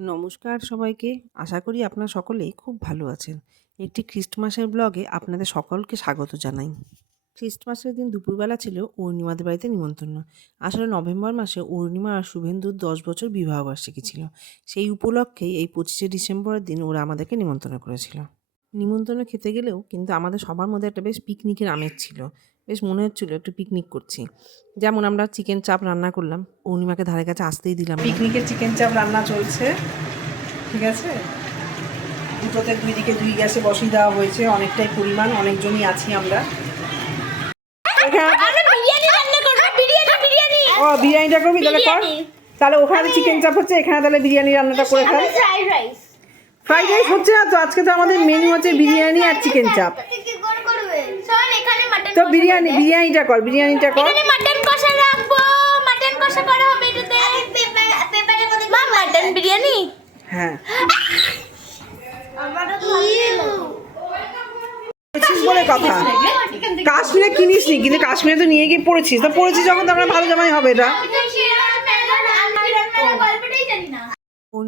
নমস্কার সবাইকে। আশা করি আপনারা সকলেই খুব ভালো আছেন। একটি খ্রিস্টমাসের ব্লগে আপনাদের সকলকে স্বাগত জানাই। খ্রিস্টমাসের দিন দুপুরবেলা ছিল অরুণিমাদের বাড়িতে নিমন্ত্রণ। আসলে নভেম্বর মাসে অরুণিমা আর শুভেন্দুর দশ বছর বিবাহবার্ষিকী ছিল। সেই উপলক্ষেই এই পঁচিশে ডিসেম্বরের দিন ওরা আমাদেরকে নিমন্ত্রণ করেছিল। নিমন্ত্রণে খেতে গেলেও কিন্তু আমাদের সবার মধ্যে একটা বেশ পিকনিকের আমেজ ছিল। বেশ মনে হচ্ছিল একটু পিকনিক করছি। যেমন আমরা চিকেন চাপ রান্না করলাম অরুণিমাকে ধারে কাছে আসতেই দিলাম। পিকনিকের চিকেন চাপ রান্না চলছে ঠিক আছে? দুটোতে দুই দিকে দুই গ্যাসে বসিয়ে দেওয়া হয়েছে অনেকটাই পরিমাণ অনেকজনই আছি আমরা। ও বিরিয়ানিটা করবি? তাহলে কর। তাহলে ওখানে চিকেন চাপ হচ্ছে এখানে তাহলে বিরিয়ানি রান্নাটা করে ফেল। ফ্রাইড রাইস ফ্রাইড রাইস হচ্ছে না তো আজকে তো আমাদের মেনু হচ্ছে বিরিয়ানি আর চিকেন চাপ কি করে করবে চল এখানে মাটন তো বিরিয়ানি বিরিয়ানিটা কর বিরিয়ানিটা কর। মাটন কষা রাখব মাটন কষা করা হবে এটাতে। মা মাটন বিরিয়ানি? হ্যাঁ। বলে কথা। কাশ্মীরে কিনিস নি কিন্তু কাশ্মীরে তো নিয়ে গিয়ে পড়েছিস। তো পড়েছিস যখন তো আমরা ভালো জামাই হবে এটা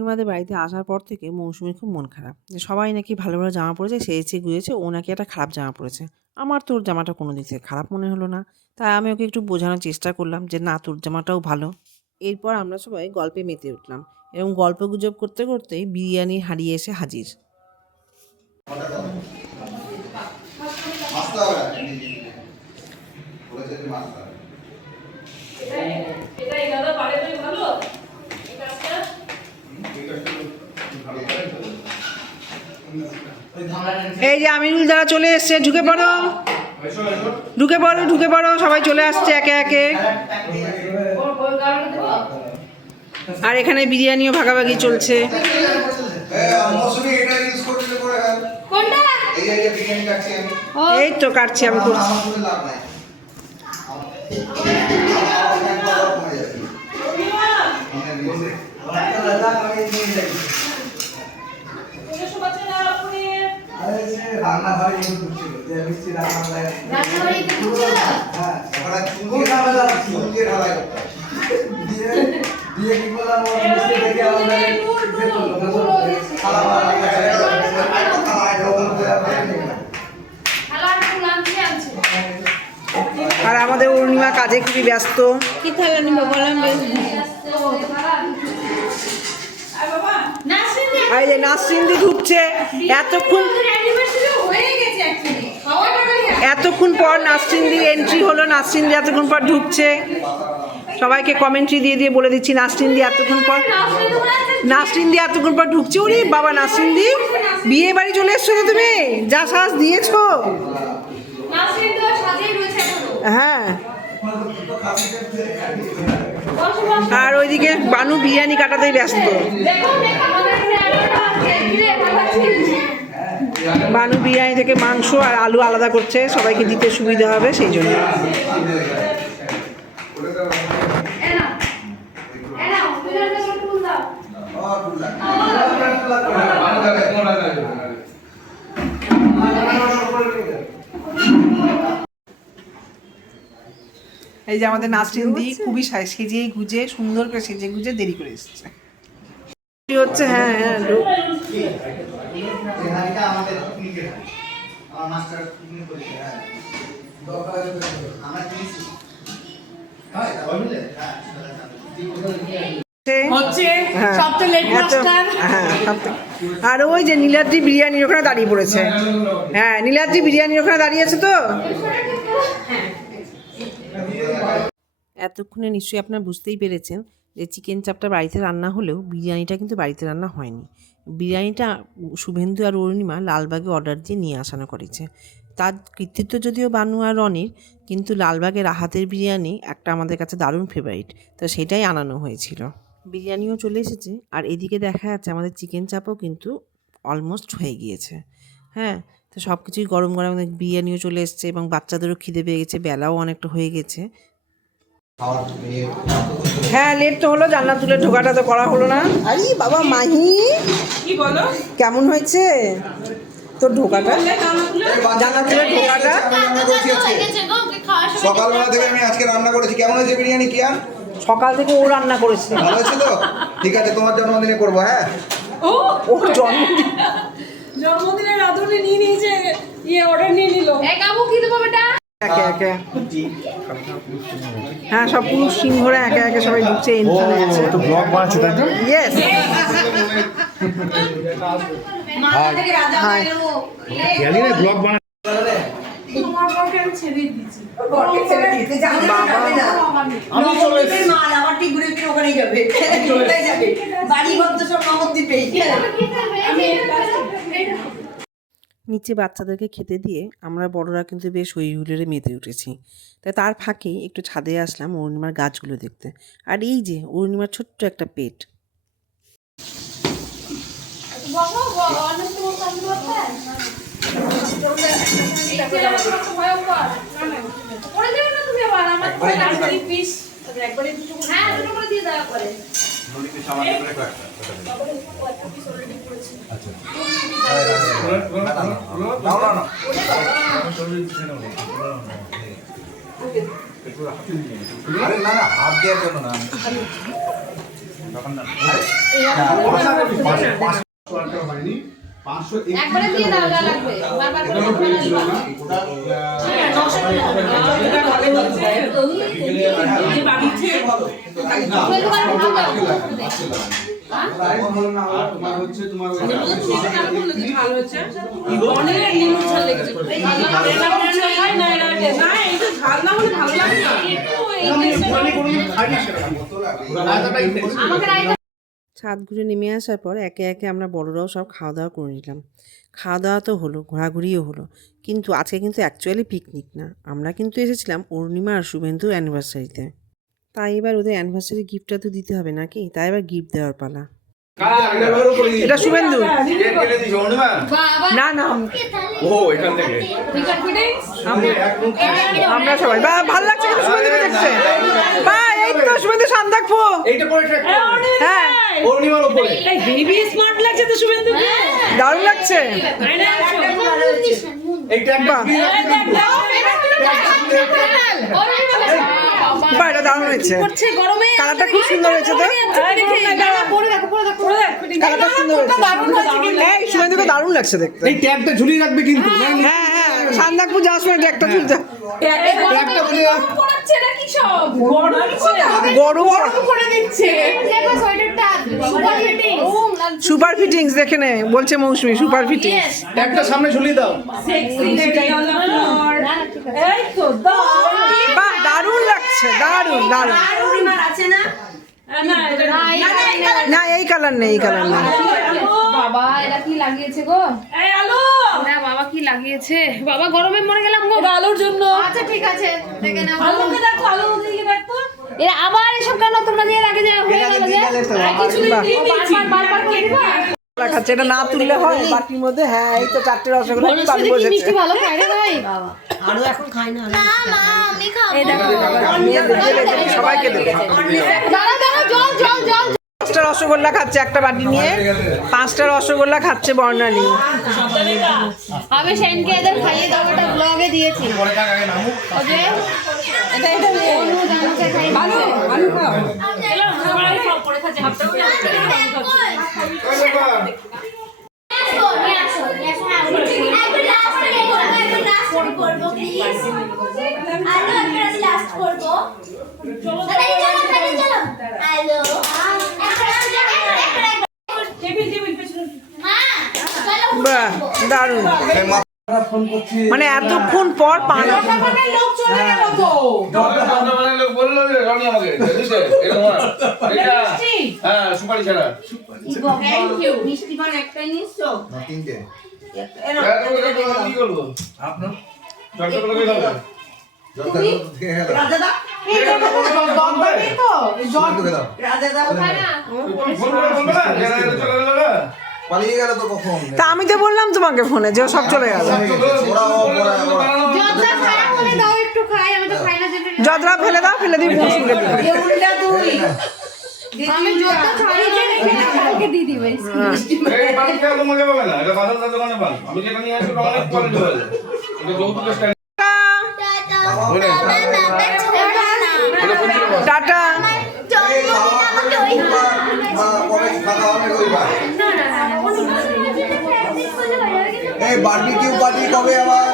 পূর্ণিমাদের বাড়িতে আসার পর থেকে মৌসুমি খুব মন খারাপ। যে সবাই নাকি ভালো ভালো জামা পরেছে সেয়েছে গুয়েছে ও নাকি একটা খারাপ জামা পরেছে। আমার তোর জামাটা কোনো দিক থেকে খারাপ মনে হলো না। তাই আমি ওকে একটু বোঝানোর চেষ্টা করলাম যে, না, তোর জামাটাও ভালো। এরপর আমরা সবাই গল্পে মেতে উঠলাম এবং গল্প গুজব করতে করতেই বিরিয়ানি হারিয়ে এসে হাজির। মাছটা হবে বলেছে যে মাছটা হবে। এই যে আমিরুল যারা চলে এসছে, ঢুকে পড়ো। ঢুকে পড়ো ঢুকে পড়ো, সবাই চলে আসছে একে একে। আর এখানে বিরিয়ানিও ভাগাভাগি চলছে। এই তো কাটছি আমি করছি আমার কোনো লাভ নাই। আমার একবার কমে যাবে। আমি আর দিচ্ছি। রান্নাঘরে যে মিষ্টি রান্নাঘরে ঢুকছিল হ্যাঁ করতে দিয়ে দিয়ে কি মিষ্টি দেখে করল খালা। আর আমাদের অরুণিমা কাজে খুবই ব্যস্ত। কি থালা নিব বললাম আর এই যে নাসরিন্দি ঢুকছে। এতক্ষণ এতক্ষণ পর নাসরিন্দির এন্ট্রি হলো নাসরিন্দি এতক্ষণ পর ঢুকছে। সবাইকে কমেন্ট্রি দিয়ে দিয়ে বলে দিচ্ছি নাসরিন্দি এতক্ষণ পর নাসরিন্দি এতক্ষণ পর ঢুকছে ওরে বাবা নাসরিন্দি বিয়ে বাড়ি চলে এসছো তো তুমি? যা সাজ দিয়েছ। হ্যাঁ। আর ওইদিকে বানু বিরিয়ানি কাটাতেই ব্যস্ত। বানু বিরিয়ানি থেকে মাংস আর আলু আলাদা করছে, সবাইকে দিতে সুবিধা হবে, সেই জন্য। এই যে আমাদের নাসরিন দি খুবই সেজে গুজে, সুন্দর করে সেজে গুজে দেরি করে এসেছে। হচ্ছে হ্যাঁ হ্যাঁ ঢুক। এই হাঁড়িটা আমাদের পিকনিকের হাঁড়ি। আমার মাস্টার পিকনিক করেছে, হ্যাঁ। আমরা কিনেছি। হয়, হ্যাঁ, হচ্ছে হচ্ছে সবচেয়ে লেট মাস্টার হ্যাঁ আর ওই যে নীলাদ্রি বিরিয়ানির ওখানে দাঁড়িয়ে পড়েছে। হ্যাঁ নীলাদ্রি বিরিয়ানির ওখানে দাঁড়িয়ে আছে তো? এতক্ষণে নিশ্চয়ই আপনারা বুঝতেই পেরেছেন যে চিকেন চাপটা বাড়িতে রান্না হলেও বিরিয়ানিটা কিন্তু বাড়িতে রান্না হয়নি। বিরিয়ানিটা শুভেন্দু আর অরুণিমা লালবাগে অর্ডার দিয়ে নিয়ে আসানো করেছে। তার কৃতিত্ব যদিও বানু আর রনির, কিন্তু লালবাগের রাহাতের বিরিয়ানি একটা আমাদের কাছে দারুণ ফেভারিট তো সেটাই আনানো হয়েছিল। বিরিয়ানিও চলে এসেছে, আর এদিকে দেখা যাচ্ছে আমাদের চিকেন চাপও কিন্তু অলমোস্ট হয়ে গিয়েছে। হ্যাঁ তো সব কিছুই গরম গরম বিরিয়ানিও চলে এসছে এবং বাচ্চাদেরও খিদে পেয়ে গেছে, বেলাও অনেকটা হয়ে গেছে। হ্যাঁ লেট তো হলো জান্নাত তুলে ঢোকাটা তো করা হলো না। আরে বাবা মাহি। কি বলো? কেমন হয়েছে? তোর ঢোকাটা? জান্নাত তুলে? ঢোকাটা। আমি সকালবেলা থেকে আমি আজকে রান্না করেছি। কেমন হয়েছে বিরিয়ানি কি সকাল থেকে ও রান্না করেছে। ভালো হয়েছে তো? ঠিক আছে তোমার জন্মদিনে করব হ্যাঁ? ও? ওর জন্মদিন। জন্মদিনের রাধুনি নিয়ে নিয়েছে ইয়ে অর্ডার নিয়ে নিল। এই কাবু কি দেবো বেটা? একে একে। হ্যাঁ সব পুরুষ সিংহরা একে একে সবাই ঢুকছে এন্ট্রি নিয়েছে ব্লগ বানাচ্ছে তাই তো? ইয়েস হাই বানা বাড়ি ঘর তো সব নিচে বাচ্চাদেরকে খেতে দিয়ে আমরা বড়রা কিন্তু বেশ হই হুল্লোড়ে মেতে উঠেছি। তাই তার ফাঁকে একটু ছাদে আসলাম অরুণিমার গাছগুলো দেখতে। আর এই যে অরুণিমার ছোট্ট একটা পেট। বাবা তোমার কাজ করতে ভয়ঙ্কর করে না আবার আমার পিস হ্যাঁ দুটো করে দিয়ে দেওয়া করে না না আরে না না হাত দেওয়ার জন্য না। একবারে দিয়ে দাও যা লাগবে। বারবার করে আমাকে ছাদ ঘুরে নেমে আসার পর একে একে আমরা বড়রাও সব খাওয়া দাওয়া করে নিলাম খাওয়া দাওয়া তো হলো ঘোরাঘুরিও হলো কিন্তু আজকে কিন্তু অ্যাকচুয়ালি পিকনিক না আমরা কিন্তু এসেছিলাম অরুণিমা আর শুভেন্দুর অ্যানিভার্সারিতে তাই এবার ওদের অ্যানিভার্সারি গিফটটা তো দিতে হবে নাকি তাই এবার গিফট দেওয়ার পালা এটা শুভেন্দু না না টিকার ফিটিংস আমরা সবাই বা ভালো লাগছে কিন্তু শুভেন্দুকে দেখছে বা এই তো শুভেন্দু সান দেখব এইটা করে ট্র্যাক হ্যাঁ। অরুণিমার উপরে হেভি স্মার্ট লাগছে তো শুভেন্দুকে। দারুণ লাগছে। তাই না এই ট্র্যাকটা বা এটা দারুণ হয়েছে। করছে? গরমে কালারটা খুব সুন্দর হয়েছে তো। পরে দেখো পরে দেখো করে দেখ। কালারটা সুন্দর হয়েছে। এই শুভেন্দুকে দারুণ লাগছে দেখতে। এই ট্যাগটা ঝুলিয়ে রাখবে কিন্তু। হ্যাঁ হ্যাঁ সান্দাকপুর যাওয়ার সময় একটা ট্যাগটা বলে পড়াচ্ছে না কি সব? গরম গরম করে দিচ্ছে। দেখো সোয়েটারটা সুপার ফিটিংস। দেখে নে বলছে মৌসুমি সুপার ফিটিংস। ট্যাগটা সামনে ঝুলিয়ে দাও। দারুণ। লাগছে দারুণ দারুণ। আছে না? না এই কালার নেই। এই কালার নেই বাবা এটা কি লাগিয়েছে গো? এই আলো। না বাবা কি লাগিয়েছে? বাবা গরমে মরে গেলাম গো। আলোর জন্য। আচ্ছা ঠিক আছে দেখে নাও। আলোকে দেখো আলো দিকে দেখো এরা আবার এসব কেন তোমরা দিয়ে আগে যে হয়ে গেল যে? আর বাহ। বারবার বারবার করে দিবা? দেখাচ্ছে এটা না তুললে হয়? বাটির মধ্যে হ্যাঁ এই তো চারটে রসগোল্লা কি বসেছে। মিষ্টি ভালো খায় রে ভাই। আরও এখন খাই না না মা আমি খাব। সবাইকে দেবে দাঁড়া দাঁড়া জল জল জল। পাঁচটা রসগোল্লা খাচ্ছে একটা বাটি নিয়ে। পাঁচটা রসগোল্লা খাচ্ছে বর্ণালী। আমি সেনকে এদের খাইয়ে দাও এটা ব্লগে দিয়েছি। ওকে? এটা এটা অনু জানুকে খাইয়ে ভালো ভালো খাও সবাই সব করে খাচ্ছে হাতটাও টেবিল বাহ দারুণ মানে এতক্ষণ পর পান লোক চলে ফোন পালিয়ে গেল তো কখন? তা আমি তো বললাম তোমাকে ফোনে যে ও সব চলে গেল। যতটা ফেলে দাও। ফেলে দিই দিই এ উল্টা তুই। আমি যত খাই যেটা কালকে দিয়ে দিবে এই পানি খেয়ে তোমাকে পাবে না এটা বাজার দোকানে পান আমি যেটা নিয়ে আসি ওটা অনেক কোয়ালিটি ভালো এটা যৌতুকের স্টাইল টাটা বাবা এবার এই বারবিকিউ পার্টি কবে আবার?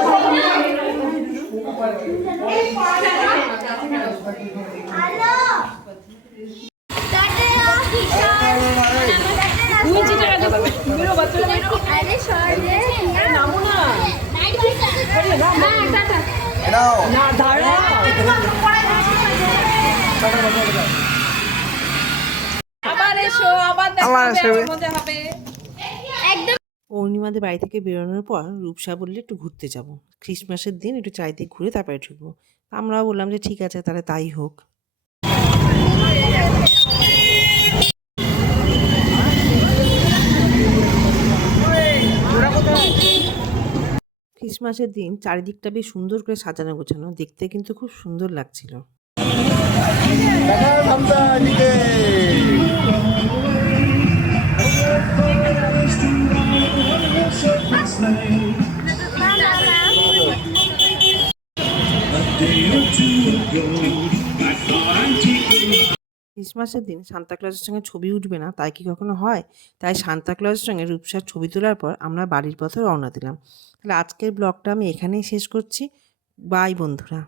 না দাঁড়া আবার এসো আবার দেখা হবে মজা হবে। অরুণিমাদের বাড়ি থেকে বেরোনোর পর রূপসা বললে, একটু ঘুরতে যাব। ক্রিসমাসের দিন একটু চারিদিক ঘুরে তারপরে ঢুকবো। আমরাও বললাম যে, ঠিক আছে, তাহলে তাই হোক। ক্রিসমাসের দিন চারিদিকটা বেশ সুন্দর করে সাজানো গোছানো। দেখতে কিন্তু খুব সুন্দর লাগছিল। ক্রিসমাসের দিন সান্তা ক্লজের সঙ্গে ছবি উঠবে না, তাই কি কখনো হয়? তাই সান্তা ক্লজের সঙ্গে রূপসার ছবি তোলার পর আমরা বাড়ির পথে রওনা দিলাম। তাহলে আজকের ব্লগটা আমি এখানেই শেষ করছি। বাই বন্ধুরা।